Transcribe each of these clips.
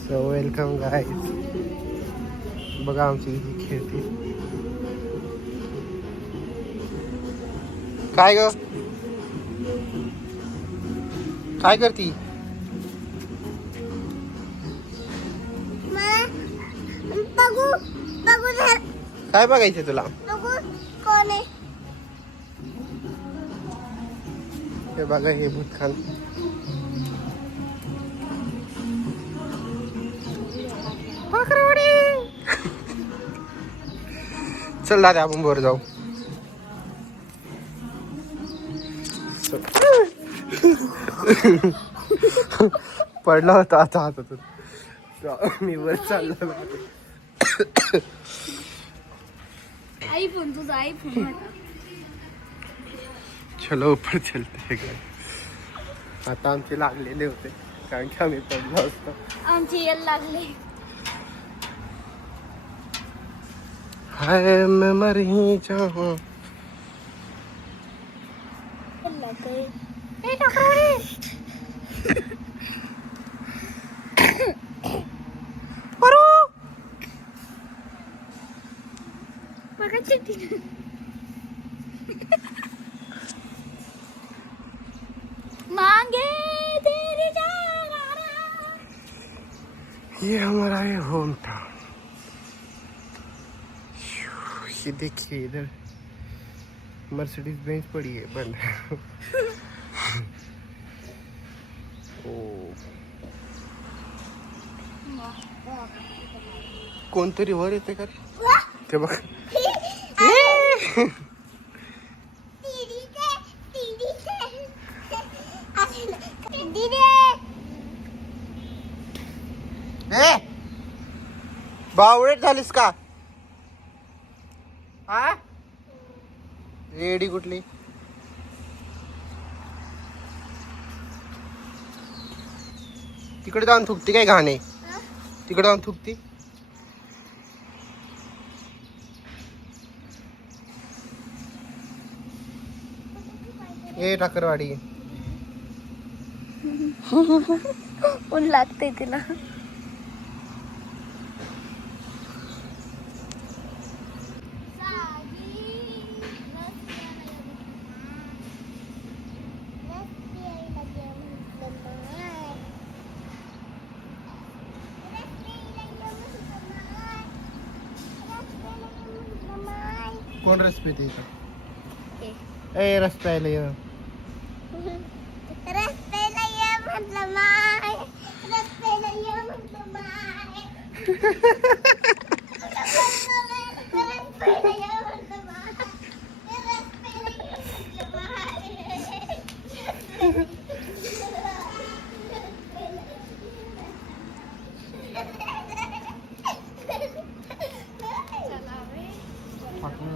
So welcome guys बघा आमची इथे खेळते. काय ग? काय करती? काय बघायचं तुला? कोण आहे? हे बघा हे भूत खान चल दादा आपण वर जाऊ. पडला होता आता हातातून. मी वर चाललो. आईफोन तुझा आईफोन चलो ऊपर चलते हैं काय आता आमचे लागलेले होते कारण की आम्ही पडलो असतो. आमची येल लागली. हाय मैं मर ही जाऊँ. मांगे तेरी ये हमारा है होम टाउन ये देखिए इधर मर्सिडीज बेंच पड़ी है बंद ओ। कोणतरी वर येते का? ते बघ बावळेट झालीस का? हा रेडी कुठली? तिकडे जाऊन थुकती काय घाणे? तिकडे जाऊन थुकती? ए ठाकरवाडी. ऊन लागते तिला. Con respetito. Eh. Eh, raspello. Raspello yung maglamay. Raspello yung maglamay. Thank you.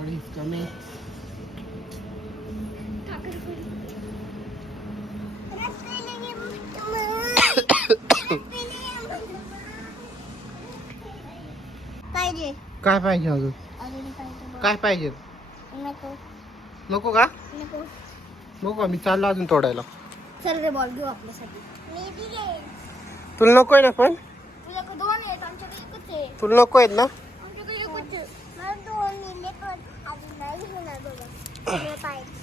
माय. पाहिजे काय पाहिजे अजून? अजून पाहिजे काय पाहिजे? नको नको का? नको नको का मी चाललो अजून तोडायला. चल रे बॉल घेऊ आपल्यासाठी. मी बी घेईन. तुला नको आहे ना पण? तुझ्याकडे दोन आहेत आमच्याकडे एकच आहे. तुला नको आहेत ना? आमच्याकडे एकच आहे. मला दोन नेले पण अजून नाही घेणार बघा हे पाहिजे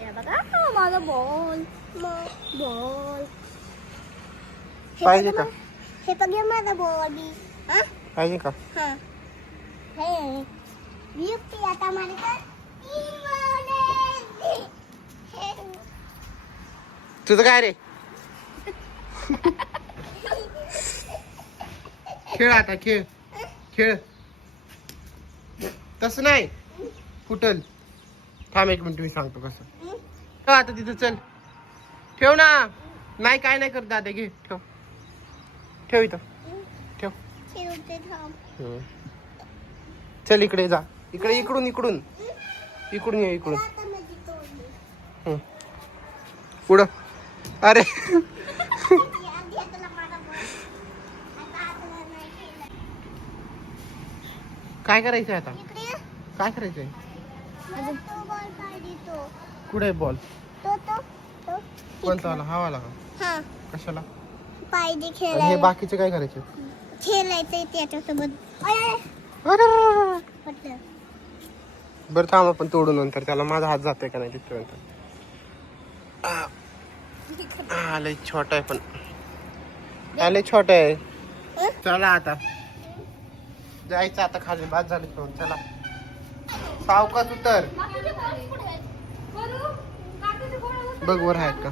हे बघा माझा बॉल बॉल पाहिजे का हे बघ हे माझा बॉल हा पाहिजे का हा हे युक्ती आता मला तुझं काय रे खेळ आता खेळ. खेळ. तसं नाही. फुटल थांब एक मिनिट मी सांगतो कसं. ठेव आता तिथं चल. ठेव ना. नाही काय नाही करत दादा घे ठेव. ठेव इथं. ठेव. हम्म. चल इकडे जा. इकडे इकडून इकडून. इकडून ये इकडून. हम्म. पुढं. अरे आधी तुला माझा बॉल आता हाताला नाही खेळत. काय करायचं आता. काय करायचंय? अजून तो बॉल पाहिजे तो. कुठे बॉल तो तो तो. कोणता आला हा आला का? हा. कशाला? पाहिजे आणि हे खेळायला. बाकीचे काय करायचे? खेळायचं त्याच्यासोबत अय, अय, अरे पटलं. बरं थांब आपण तोडू नंतर. त्याला माझा हात जाते का नाही तिथपर्यंत आ. आ, लय छोटा आहे पण. हा, लय छोटा आहे? चला आता. जायचं आता खाली बाद झाली खेळून चला. सावकाश उतर. बघ वर आहेत का?